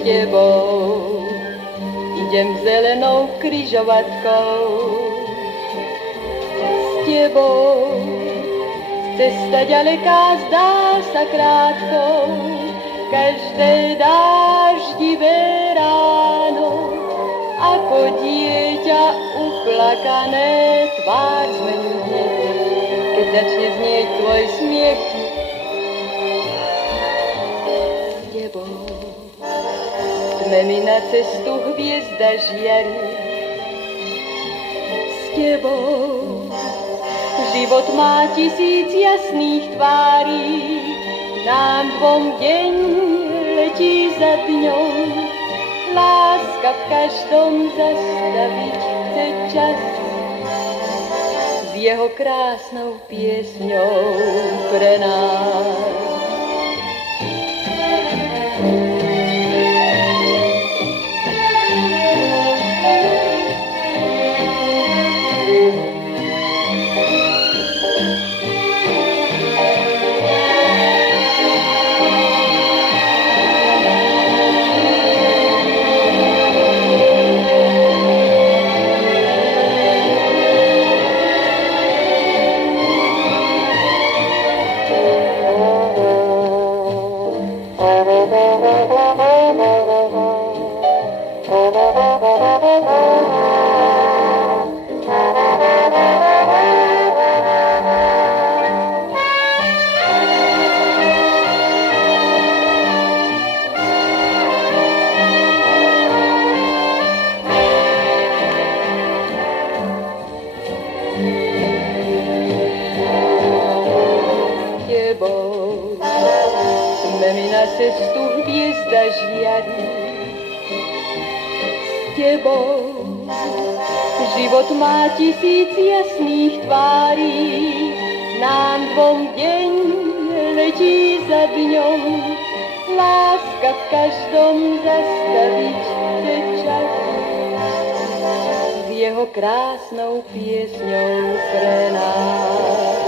Tebou idem zelenou križovatkou. S tebou cesta ďaleká zdá sa krátkou, každé dáždivé ráno, ako dieťa uplakané tvár zmení, keď začne znieť tvoj smiech. S tebou tme mi na cestu hviezda žiari. S tebou život má 1000 jasných tvárí. Nám dvom deň letí za dňom, láska v každom zastaviť chce čas. S jeho krásnou piesňou pre nás. Tme mi na cestu hviezda žiari. S tebou život má 1000 jasných tvárí. Nám dvom deň letí za dňom, láska v každom zastaviť chce čas. S jeho krásnou piesňou pre nás.